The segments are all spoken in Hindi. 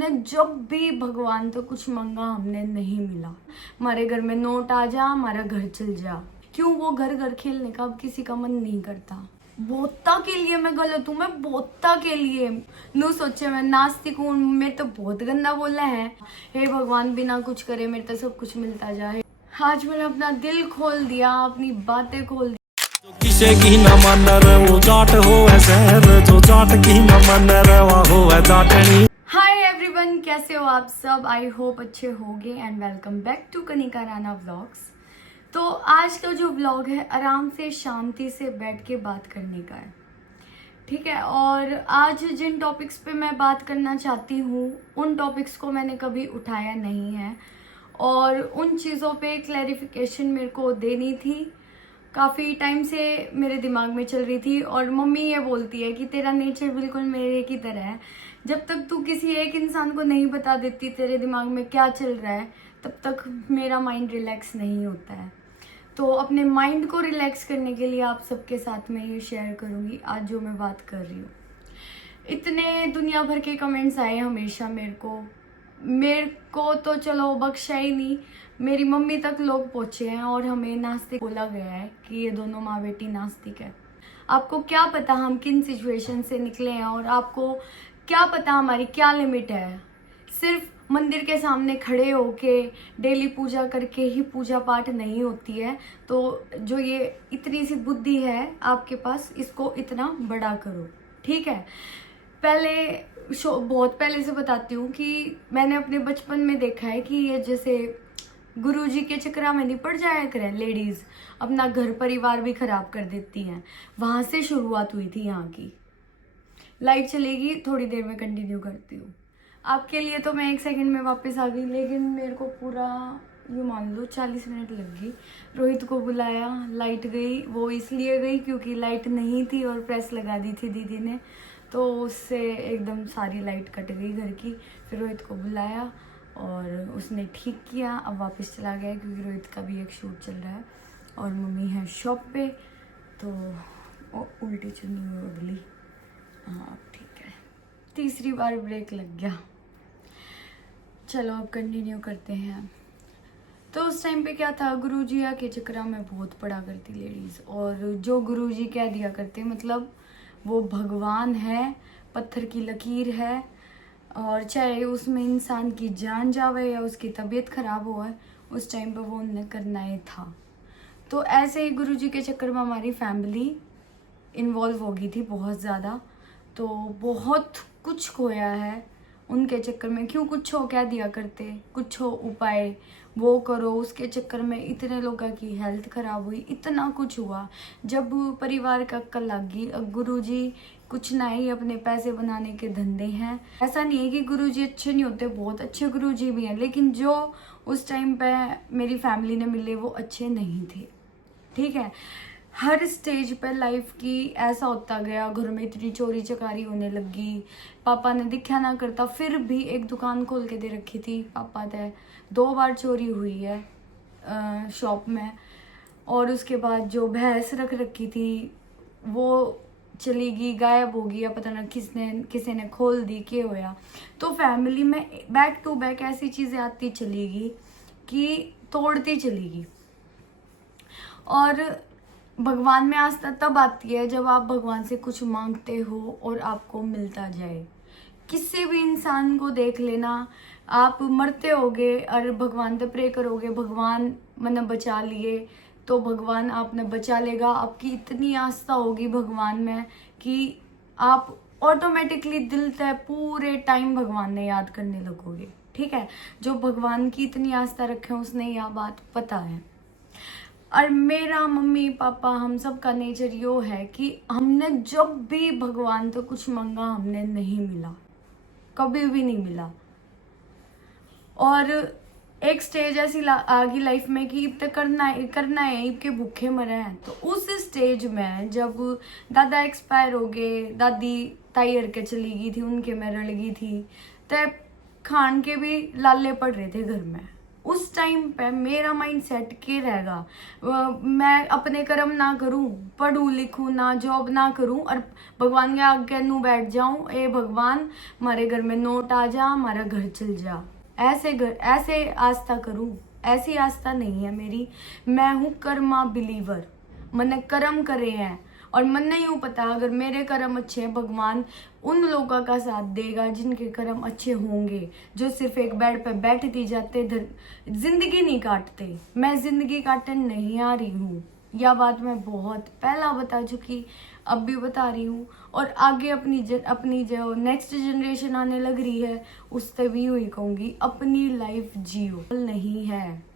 हमने जब भी भगवान से कुछ मांगा हमने नहीं मिला। हमारे घर में नोट आ जा, हमारा घर चल जा। क्यों? वो घर घर खेलने का अब किसी का मन नहीं करता। बोता के लिए मैं गलत हूँ, मैं बोता के लिए नू सोचे मैं नास्तिक हूँ, मेरे तो बहुत गंदा बोला है। हे भगवान बिना कुछ करे मेरे तो सब कुछ मिलता जाए। आज मैंने अपना दिल खोल दिया, अपनी बातें खोल दी। किसे की न मन वो जाट हो शहर, जो जाट की न मन वो है जाटनी। हाय एवरीवन, कैसे हो आप सब? आई होप अच्छे होगे and welcome back to Kanika Rana vlogs. तो आज का जो व्लॉग है आराम से शांति से बैठ के बात करने का है, ठीक है। और आज जिन टॉपिक्स पे मैं बात करना चाहती हूँ उन टॉपिक्स को मैंने कभी उठाया नहीं है और उन चीज़ों पे क्लैरिफिकेशन मेरे को देनी थी। काफ़ी टाइम से मेरे दिमाग में चल रही थी और मम्मी ये बोलती है कि तेरा नेचर बिल्कुल मेरे की तरह है। जब तक तू किसी एक इंसान को नहीं बता देती तेरे दिमाग में क्या चल रहा है तब तक मेरा माइंड रिलैक्स नहीं होता है। तो अपने माइंड को रिलैक्स करने के लिए आप सबके साथ में ये शेयर करूँगी आज जो मैं बात कर रही हूँ। इतने दुनिया भर के कमेंट्स आए हमेशा मेरे को तो चलो बख्शा ही नहीं, मेरी मम्मी तक लोग पहुंचे हैं और हमें नास्तिक बोला गया है कि ये दोनों माँ बेटी नास्तिक है। आपको क्या पता हम किन सिचुएशन से निकले हैं और आपको क्या पता हमारी क्या लिमिट है। सिर्फ मंदिर के सामने खड़े होके डेली पूजा करके ही पूजा पाठ नहीं होती है। तो जो ये इतनी सी बुद्धि है आपके पास, इसको इतना बड़ा करो, ठीक है। बहुत पहले से बताती हूँ कि मैंने अपने बचपन में देखा है कि ये जैसे गुरुजी के चक्कर में नहीं पड़ जाया करें लेडीज़, अपना घर परिवार भी खराब कर देती हैं। वहाँ से शुरुआत हुई थी यहाँ की। लाइट चलेगी, थोड़ी देर में कंटिन्यू करती हूँ। आपके लिए तो मैं 1 सेकंड में वापस आ गई, लेकिन मेरे को पूरा यूँ मान लो 40 मिनट लग गई। रोहित को बुलाया, लाइट गई। वो इसलिए गई क्योंकि लाइट नहीं थी और प्रेस लगा दी थी दीदी ने, तो उससे एकदम सारी लाइट कट गई घर की। फिर रोहित को बुलाया और उसने ठीक किया। अब वापस चला गया क्योंकि रोहित का भी एक शूट चल रहा है और मम्मी है शॉप पे। तो उल्टी चुनी हुई अगली, हाँ ठीक है। तीसरी बार ब्रेक लग गया। चलो अब कंटिन्यू करते हैं। तो उस टाइम पे क्या था, गुरुजी के चक्कर में बहुत पड़ा करती लेडीज़, और जो गुरुजी कह दिया करते मतलब वो भगवान है, पत्थर की लकीर है, और चाहे उसमें इंसान की जान जावे या उसकी तबीयत खराब हो, उस टाइम पे वो उन्हें करना ही था। तो ऐसे ही गुरुजी के चक्कर में हमारी फैमिली इन्वॉल्व हो गई थी बहुत ज़्यादा। तो बहुत कुछ खोया है उनके चक्कर में। क्यों कुछ हो क्या दिया करते, कुछ हो उपाय वो करो, उसके चक्कर में इतने लोगों की हेल्थ खराब हुई, इतना कुछ हुआ। जब परिवार का अक्ल लगी, गुरुजी कुछ ना ही अपने पैसे बनाने के धंधे हैं। ऐसा नहीं है कि गुरुजी अच्छे नहीं होते, बहुत अच्छे गुरुजी भी हैं, लेकिन जो उस टाइम पे मेरी फैमिली ने मिले वो अच्छे नहीं थे, ठीक है। हर स्टेज पर लाइफ की ऐसा होता गया, घर में इतनी चोरी चकारी होने लगी। पापा ने दिखा ना करता फिर भी एक दुकान खोल के दे रखी थी पापा ने। 2 बार चोरी हुई है शॉप में। और उसके बाद जो भैंस रख रखी थी वो चली गई, गायब हो गई, पता ना किसी ने खोल दी, क्या होया। तो फैमिली में बैक टू बैक ऐसी चीज़ें आती चली गई कि तोड़ती चली गई। और भगवान में आस्था तब आती है जब आप भगवान से कुछ मांगते हो और आपको मिलता जाए। किसी भी इंसान को देख लेना, आप मरते होगे और भगवान से प्रे करोगे, भगवान मैंने बचा लिए, तो भगवान आपने बचा लेगा। आपकी इतनी आस्था होगी भगवान में कि आप ऑटोमेटिकली दिल से पूरे टाइम भगवान ने याद करने लगोगे, ठीक है। जो भगवान की इतनी आस्था रखे उसने यह बात पता है। और मेरा मम्मी पापा हम सब का नेचर यो है कि हमने जब भी भगवान तो कुछ मांगा हमने नहीं मिला, कभी भी नहीं मिला। और एक स्टेज ऐसी आ गई लाइफ में कि इब तक करना है, इब के भूखे मरे हैं। तो उस स्टेज में जब दादा एक्सपायर हो गए, दादी ताई हर के चली गई थी, उनके में रल गई थी, तब खान के भी लाले पड़ रहे थे घर में, उस टाइम पे मेरा माइंड सेट के रहेगा। मैं अपने कर्म ना करूं, पढ़ूं लिखूं ना, जॉब ना करूं और भगवान के आगे नू बैठ जाऊं, ए भगवान हमारे घर में नोट आ जा, हमारा घर चल जा, ऐसे आस्था करूं। ऐसी आस्था नहीं है मेरी। मैं हूं कर्मा बिलीवर। मैंने कर्म करे हैं और मन नहीं यूं पता, अगर मेरे कर्म अच्छे हैं भगवान उन लोगों का साथ देगा जिनके कर्म अच्छे होंगे, जो सिर्फ एक बेड पे बैठती जाते, जिंदगी नहीं काटते। मैं जिंदगी काटने नहीं आ रही हूँ, यह बात मैं बहुत पहला बता चुकी, अब भी बता रही हूँ। और आगे अपनी जो नेक्स्ट जनरेशन आने लग रही है उससे भी हुई कहूँगी, अपनी लाइफ जियो। नहीं है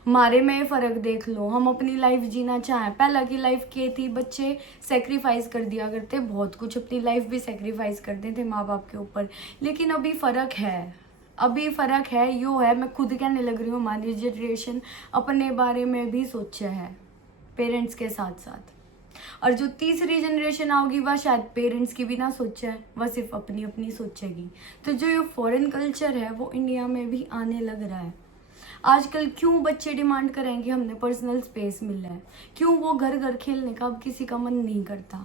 हमारे में फर्क देख लो। हम अपनी लाइफ जीना चाहें, पहला की लाइफ क्या थी, बच्चे सेक्रीफाइस कर दिया करते बहुत कुछ, अपनी लाइफ भी सेक्रीफाइस करते थे माँ बाप के ऊपर। लेकिन अभी फ़र्क है, अभी फ़र्क है, यो है, मैं खुद कहने लग रही हूँ, हमारी जनरेशन अपने बारे में भी सोचा है पेरेंट्स के साथ साथ। और जो तीसरी जनरेशन आओगी वह शायद पेरेंट्स की भी ना सोचा है, वह सिर्फ अपनी अपनी सोचेगी। तो जो ये फॉरेन कल्चर है वो इंडिया में भी आने लग रहा है। आजकल क्यों बच्चे डिमांड करेंगे हमने पर्सनल स्पेस मिला है, क्यों वो घर घर खेलने का अब किसी का मन नहीं करता।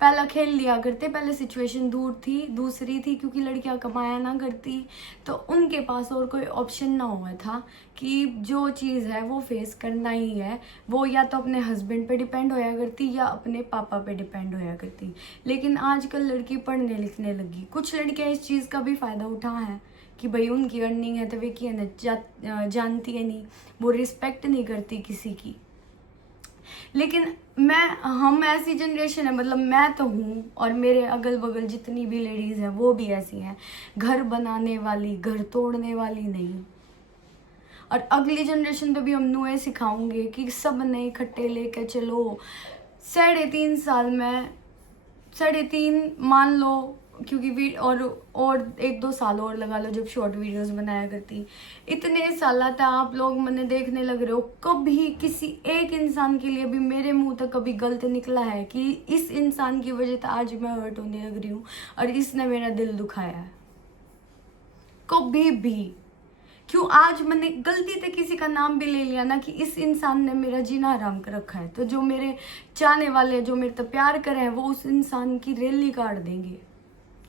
पहला खेल लिया करते, पहले सिचुएशन दूसरी थी क्योंकि लड़कियां कमाया ना करती तो उनके पास और कोई ऑप्शन ना हुआ था कि जो चीज़ है वो फेस करना ही है। वो या तो अपने हस्बैंड पे डिपेंड होया करती या अपने पापा पे डिपेंड होया करती। लेकिन आजकल लड़की पढ़ने लिखने लगी, कुछ लड़कियां इस चीज़ का भी फ़ायदा उठा है कि भाई उनकी अर्निंग है तो वे की जानती है नहीं, वो रिस्पेक्ट नहीं करती किसी की। लेकिन हम ऐसी जनरेशन है, मतलब मैं तो हूँ और मेरे अगल बगल जितनी भी लेडीज़ हैं वो भी ऐसी हैं, घर बनाने वाली, घर तोड़ने वाली नहीं। और अगली जनरेशन तो भी हम नुए सिखाऊंगे कि सब नए इकट्ठे लेके चलो। 3.5 साल में 3.5 मान लो, क्योंकि और 1-2 साल और लगा लो जब शॉर्ट वीडियोस बनाया करती, इतने साल तक आप लोग मैंने देखने लग रहे हो, कभी किसी एक इंसान के लिए भी मेरे मुंह तक कभी गलत निकला है कि इस इंसान की वजह से आज मैं हर्ट होने लग रही हूँ और इसने मेरा दिल दुखाया है? कभी भी। क्यों आज मैंने गलती से किसी का नाम भी ले लिया ना कि इस इंसान ने मेरा जीना हराम कर रखा है, तो जो मेरे चाहने वाले, जो मेरे तो प्यार करे हैं, वो उस इंसान की रैली काट देंगे,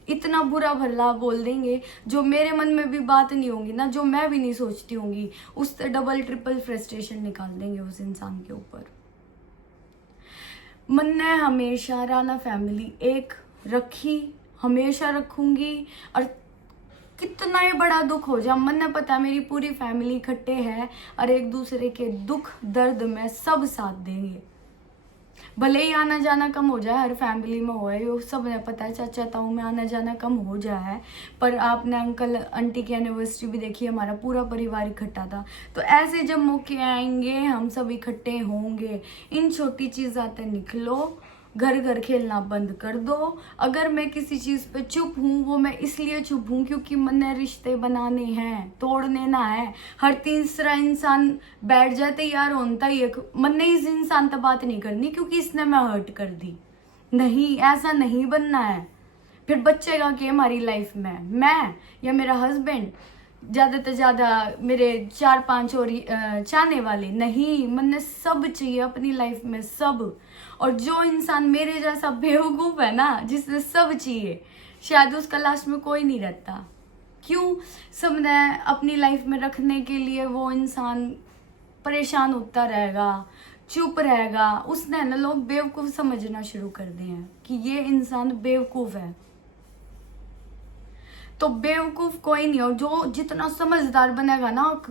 इतना बुरा भला बोल देंगे जो मेरे मन में भी बात नहीं होगी ना, जो मैं भी नहीं सोचती होंगी, उससे डबल ट्रिपल फ्रस्ट्रेशन निकाल देंगे उस इंसान के ऊपर। मन ने हमेशा राना फैमिली एक रखी, हमेशा रखूंगी। और कितना ही बड़ा दुख हो जाए, मन ने पता मेरी पूरी फैमिली इकट्ठे है और एक दूसरे के दुख दर्द में सब साथ देंगे। भले ही आना जाना कम हो जाए, हर फैमिली में हो है, सब ने पता है, चाचा ताऊ में आना जाना कम हो जाए, पर आपने अंकल आंटी की एनिवर्सरी भी देखी, हमारा पूरा परिवार इकट्ठा था। तो ऐसे जब मौके आएंगे हम सब इकट्ठे होंगे। इन छोटी चीज़ां निकलो, घर घर खेलना बंद कर दो। अगर मैं किसी चीज़ पे चुप हूँ वो मैं इसलिए चुप हूँ क्योंकि मैंने रिश्ते बनाने हैं, तोड़ने ना है। हर तीसरा इंसान बैठ जाते यार होता ही है, मैंने इस इंसान तक बात नहीं करनी क्योंकि इसने मैं हर्ट कर दी। नहीं, ऐसा नहीं बनना है। फिर बच्चेगा कि हमारी लाइफ में मैं या मेरा हस्बैंड, ज़्यादा से ज़्यादा मेरे 4-5 और चाहने वाले, नहीं, मैंने सब चाहिए अपनी लाइफ में, सब। और जो इंसान मेरे जैसा बेवकूफ़ है ना, जिसने सब चाहिए, शायद उसका लास्ट में कोई नहीं रहता। क्यों? सबने अपनी लाइफ में रखने के लिए वो इंसान परेशान होता रहेगा, चुप रहेगा, उसने ना लोग बेवकूफ़ समझना शुरू कर दिए हैं कि ये इंसान बेवकूफ़ है। तो बेवकूफ़ कोई नहीं, और जो जितना समझदार बनेगा ना,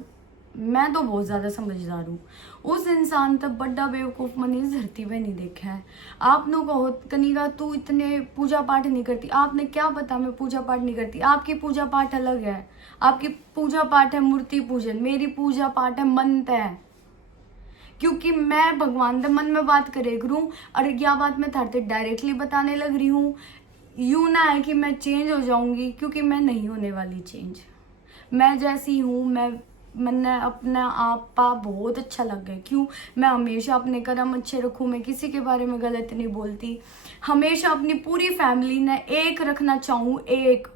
मैं तो बहुत ज़्यादा समझदार हूँ, उस इंसान तक बड़ा बेवकूफ़ मैंने इस धरती पे नहीं देखा है। आप लोग कहो कनिका तू इतने पूजा पाठ नहीं करती, आपने क्या पता मैं पूजा पाठ नहीं करती। आपकी पूजा पाठ अलग है, आपकी पूजा पाठ है मूर्ति पूजन, मेरी पूजा पाठ है मन तय, क्योंकि मैं भगवान के मन में बात करे करूँ। और यह बात मैं थारते डायरेक्टली बताने लग रही हूँ, यूँ ना है कि मैं चेंज हो जाऊंगी, क्योंकि मैं नहीं होने वाली चेंज। मैं जैसी हूँ, मैंने अपना आपा बहुत अच्छा लग गया। क्यों? मैं हमेशा अपने कर्म अच्छे रखूँ, मैं किसी के बारे में गलत नहीं बोलती, हमेशा अपनी पूरी फैमिली ने एक रखना चाहूँ, एक।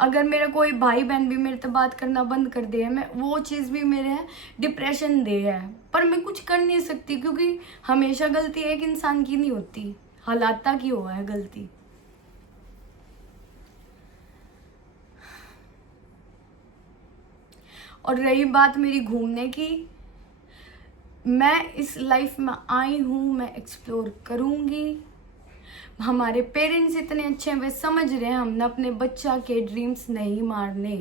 अगर मेरा कोई भाई बहन भी मेरे से बात करना बंद कर दे, मैं वो चीज़ भी मेरे डिप्रेशन दे है, पर मैं कुछ कर नहीं सकती क्योंकि हमेशा गलती एक इंसान की नहीं होती, हालात की हुआ है गलती। और रही बात मेरी घूमने की, मैं इस लाइफ में आई हूँ, मैं एक्सप्लोर करूँगी। हमारे पेरेंट्स इतने अच्छे हैं, वे समझ रहे हैं हमने अपने बच्चा के ड्रीम्स नहीं मारने।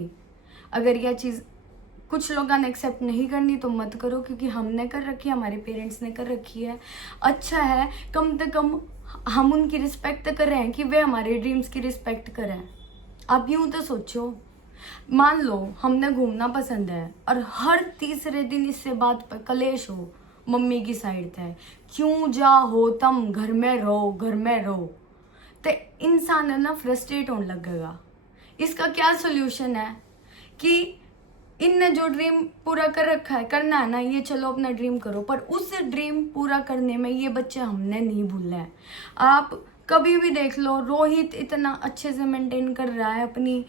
अगर यह चीज़ कुछ लोगों ने एक्सेप्ट नहीं करनी तो मत करो, क्योंकि हमने कर रखी है, हमारे पेरेंट्स ने कर रखी है। अच्छा है कम से कम हम उनकी रिस्पेक्ट कर रहे हैं कि वे हमारे ड्रीम्स की रिस्पेक्ट करें। आप यूँ तो सोचो, मान लो हमने घूमना पसंद है और हर तीसरे दिन इससे बात पर कलेश हो मम्मी की साइड से, क्यों जा हो तुम, घर में रहो घर में रहो, तो इंसान है ना फ्रस्ट्रेट होने लगेगा। इसका क्या सोल्यूशन है कि इनने जो ड्रीम पूरा कर रखा है, करना है ना, ये चलो अपना ड्रीम करो, पर उस ड्रीम पूरा करने में ये बच्चे हमने नहीं भूलना है। आप कभी भी देख लो, रोहित इतना अच्छे से मेंटेन कर रहा है अपनी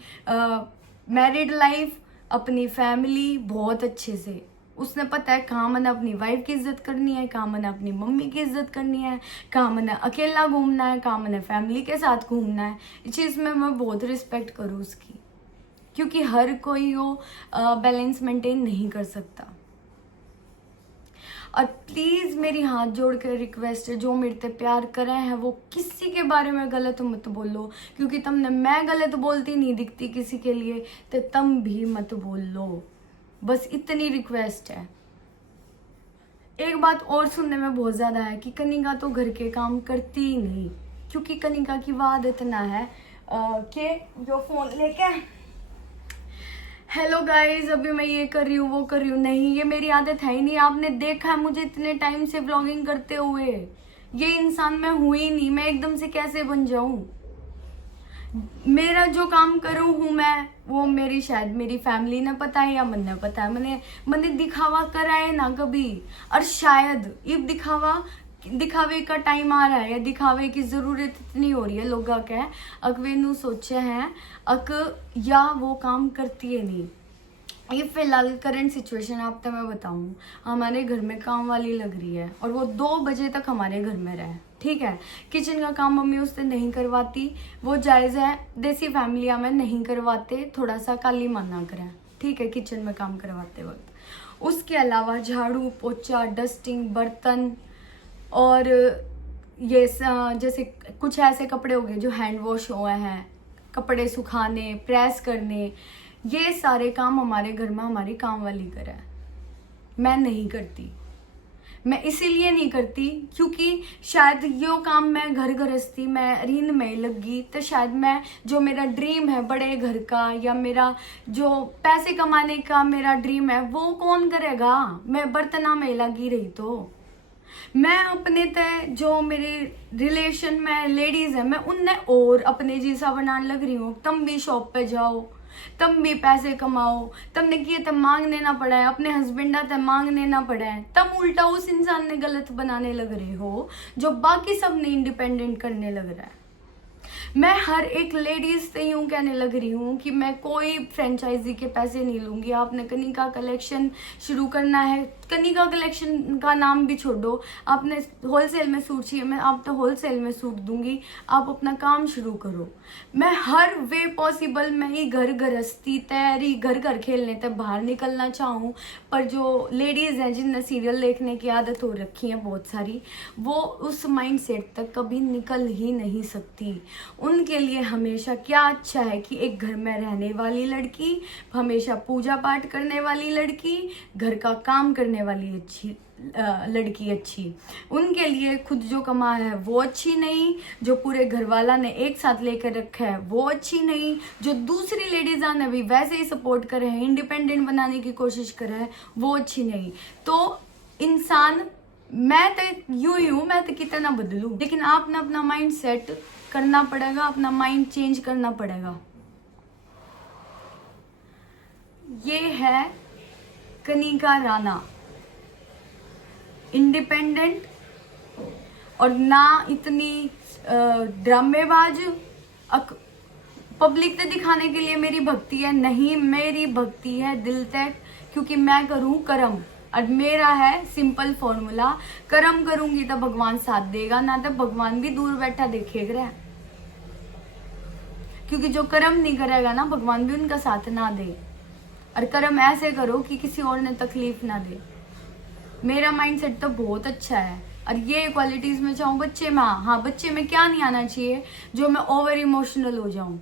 मैरिड लाइफ, अपनी फैमिली बहुत अच्छे से। उसने पता है कहाँ मैंने अपनी वाइफ की इज्जत करनी है, कहाँ मैंने अपनी मम्मी की इज्जत करनी है, कहाँ मैंने अकेला घूमना है, कहाँ मैंने फैमिली के साथ घूमना है। इस चीज़ में मैं बहुत रिस्पेक्ट करूँ उसकी, क्योंकि हर कोई वो बैलेंस मेंटेन नहीं कर सकता। और प्लीज़ मेरी हाथ जोड़ कर रिक्वेस्ट है, जो मेरे से प्यार करे हैं वो किसी के बारे में गलत मत बोलो, क्योंकि तुमने मैं गलत बोलती नहीं दिखती किसी के लिए, तो तुम भी मत बोल लो। बस इतनी रिक्वेस्ट है। एक बात और सुनने में बहुत ज़्यादा है कि कनिका तो घर के काम करती ही नहीं, क्योंकि कनिका की वाद इतना है कि जो फ़ोन लेके हेलो गाइस अभी मैं ये कर रही हूँ वो कर रही हूँ, नहीं ये मेरी आदत है ही नहीं। आपने देखा है मुझे इतने टाइम से व्लॉगिंग करते हुए, ये इंसान मैं हुई ही नहीं, मैं एकदम से कैसे बन जाऊँ। मेरा जो काम करूँ हूँ मैं, वो मेरी शायद मेरी फैमिली ने पता है या मन ने पता है, मैंने दिखावा कराए ना कभी। और शायद ये दिखावे का टाइम आ रहा है या दिखावे की ज़रूरत इतनी हो रही है लोगों के, अगवे नू सोचे हैं या वो काम करती है नहीं। ये फिलहाल करंट सिचुएशन आप तो मैं बताऊँ, हमारे घर में काम वाली लग रही है और वो 2 बजे तक हमारे घर में रहे, ठीक है। किचन का काम मम्मी उससे नहीं करवाती, वो जायज़ है, देसी फैमिलियाँ में नहीं करवाते, थोड़ा सा काली माना करें, ठीक है, किचन में काम करवाते वक्त। उसके अलावा झाड़ू पोछा डस्टिंग बर्तन और ये जैसे कुछ ऐसे कपड़े हो गए जो हैंड वॉश हुए हैं, कपड़े सुखाने प्रेस करने, ये सारे काम हमारे घर में हमारी काम वाली करे, मैं नहीं करती। मैं इसीलिए नहीं करती क्योंकि शायद यो काम मैं घर गृहस्थी में रीन में लगी तो शायद मैं जो मेरा ड्रीम है बड़े घर का या मेरा जो पैसे कमाने का मेरा ड्रीम है वो कौन करेगा। मैं बर्तना में लगी रही तो मैं अपने तय जो मेरे रिलेशन में लेडीज है मैं उनने और अपने जैसा बनाने लग रही हूँ। तुम भी शॉप पे जाओ, तुम भी पैसे कमाओ, तुमने किए तब मांगने ना पड़ा है, अपने हस्बैंड तब मांगने ना पड़ा है, तब उल्टा उस इंसान ने गलत बनाने लग रहे हो जो बाकी सब ने इंडिपेंडेंट करने लग रहा है। मैं हर एक लेडीज से यूँ कहने लग रही हूँ कि मैं कोई फ्रेंचाइजी के पैसे नहीं लूँगी। आपने कनिका कलेक्शन शुरू करना है, कनिका कलेक्शन का नाम भी छोड़ो, आपने होलसेल में सूट चाहिए, मैं आप तो होलसेल में सूट दूंगी, आप अपना काम शुरू करो। मैं हर वे पॉसिबल मैं ही घर गृहस्थी तैयारी घर घर खेलने तक बाहर निकलना चाहूँ, पर जो लेडीज़ हैं जिनने सीरियल देखने की आदत हो रखी है बहुत सारी, वो उस माइंड सेट तक कभी निकल ही नहीं सकती। उनके लिए हमेशा क्या अच्छा है कि एक घर में रहने वाली लड़की, हमेशा पूजा पाठ करने वाली लड़की, घर का काम करने वाली अच्छी लड़की अच्छी। उनके लिए खुद जो कमा है वो अच्छी नहीं, जो पूरे घर वाला ने एक साथ लेकर रखा है वो अच्छी नहीं, जो दूसरी लेडीज ने भी वैसे ही सपोर्ट करे हैं, इंडिपेंडेंट बनाने की कोशिश करे हैं, वो अच्छी नहीं। तो इंसान मैं तो यूं ही हूँ, मैं तो कितना बदलूं, लेकिन आपने अपना माइंड सेट करना पड़ेगा, अपना माइंड चेंज करना पड़ेगा। ये है कनिका राणा, इंडिपेंडेंट और ना इतनी ड्रामेबाज, पब्लिक तक दिखाने के लिए मेरी भक्ति है नहीं, मेरी भक्ति है दिल तक, क्योंकि मैं करूं कर्म। और मेरा है सिंपल फॉर्मूला, कर्म करूंगी तो भगवान साथ देगा, ना तो भगवान भी दूर बैठा देखेगा। क्योंकि जो कर्म नहीं करेगा ना, भगवान भी उनका साथ ना दे। और कर्म ऐसे करो कि किसी और ने तकलीफ ना दे। मेरा माइंडसेट तो बहुत अच्छा है, और ये क्वालिटीज में चाहूँ बच्चे में। हाँ, बच्चे में क्या नहीं आना चाहिए, जो मैं ओवर इमोशनल हो जाऊं,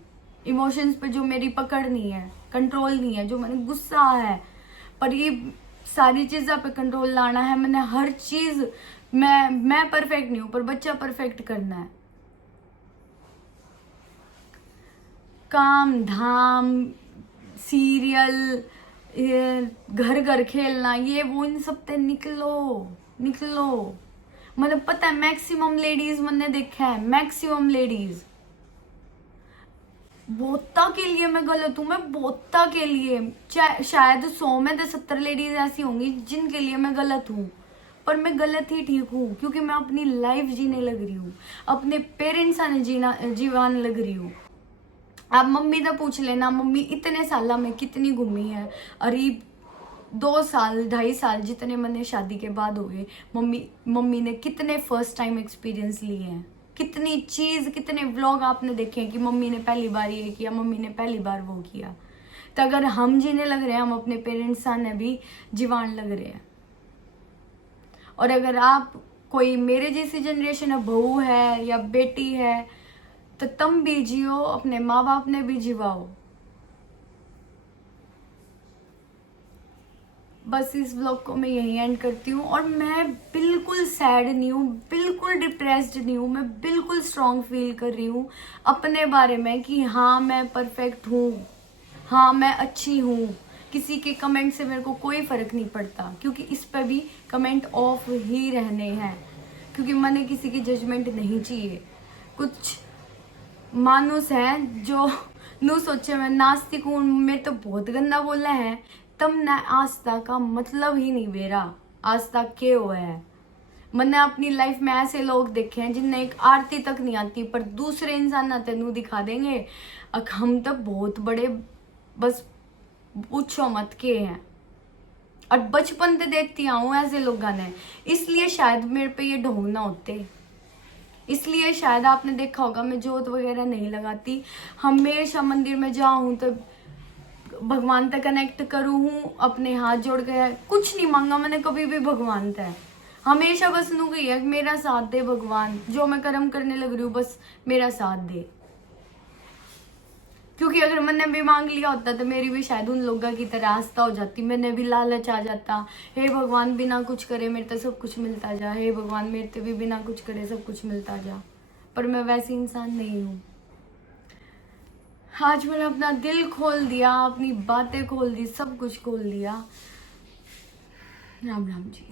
इमोशंस पे जो मेरी पकड़ नहीं है, कंट्रोल नहीं है, जो मैंने गुस्सा है। पर ये सारी चीज़ों पे कंट्रोल लाना है मैंने, हर चीज। मैं परफेक्ट नहीं हूं, पर बच्चा परफेक्ट करना है। काम धाम, सीरियल, घर घर खेलना, ये वो, इन सब ते निकलो निकलो। मतलब पता है, मैक्सिमम लेडीज मैंने देखा है, मैक्सिमम लेडीज बहुता के लिए मैं गलत हूं, मैं बहुता के लिए शायद 100 में से 70 लेडीज ऐसी होंगी जिनके लिए मैं गलत हूं, पर मैं गलत ही ठीक हूँ, क्योंकि मैं अपनी लाइफ जीने लग रही हूँ, अपने पेरेंट्स ने जीवान लग रही हूँ। आप मम्मी तो पूछ लेना, मम्मी इतने साल में कितनी घूमी है। अरे 2 साल 2.5 साल जितने मैंने शादी के बाद हो गए, मम्मी ने कितने फर्स्ट टाइम एक्सपीरियंस लिए हैं, कितनी चीज, कितने व्लॉग आपने देखे हैं कि मम्मी ने पहली बार ये किया, मम्मी ने पहली बार वो किया। तो अगर हम जीने लग रहे हैं, हम अपने पेरेंट्स ने भी जीवान लग रहे हैं। और अगर आप कोई मेरे जैसी जनरेशन है, बहू है या बेटी है, तो तुम भी जियो, अपने माँ बाप ने भी जिवाओ। बस इस व्लॉग को मैं यहीं एंड करती हूँ। और मैं बिल्कुल सैड नहीं हूँ, बिल्कुल डिप्रेस्ड नहीं हूँ, मैं बिल्कुल स्ट्रॉन्ग फील कर रही हूँ अपने बारे में कि हाँ मैं परफेक्ट हूँ, हाँ मैं अच्छी हूँ। किसी के कमेंट से मेरे को कोई फर्क नहीं पड़ता, क्योंकि इस पे भी कमेंट ऑफ ही रहने हैं, क्योंकि मैंने किसी की जजमेंट नहीं चाहिए। कुछ मानुस है जो नू सोचे मैं नास्तिक हूँ, मेरे तो बहुत गंदा बोला है, तब न आस्था का मतलब ही नहीं बेरा, आस्था के हुआ है। मैंने अपनी लाइफ में ऐसे लोग देखे हैं जिन्हें एक आरती तक नहीं आती, पर दूसरे इंसान ना तेनू दिखा देंगे। हम तो बहुत बड़े, बस पूछो मत के हैं। और बचपन से देखती आऊं ऐसे लोगों ने, इसलिए शायद मेरे पे ये ढोंग ना होते, इसलिए शायद आपने देखा होगा मैं जोत वगैरह नहीं लगाती। हमेशा मंदिर में जाऊं तो भगवान तक कनेक्ट करूं हूँ, अपने हाथ जोड़ के कुछ नहीं मांगा मैंने कभी भी भगवान तक। हमेशा बस नू गई है मेरा साथ दे भगवान, जो मैं कर्म करने लग रही हूँ बस मेरा साथ दे। क्योंकि अगर मैंने भी मांग लिया होता तो मेरी भी शायद उन लोगों की तरह आस्था हो जाती, मैंने भी लालच आ जाता, हे भगवान बिना कुछ करे मेरे तो सब कुछ मिलता जा, हे भगवान मेरे तो भी बिना कुछ करे सब कुछ मिलता जा। पर मैं वैसी इंसान नहीं हूँ। आज मैंने अपना दिल खोल दिया, अपनी बातें खोल दी, सब कुछ खोल दिया। राम राम जी।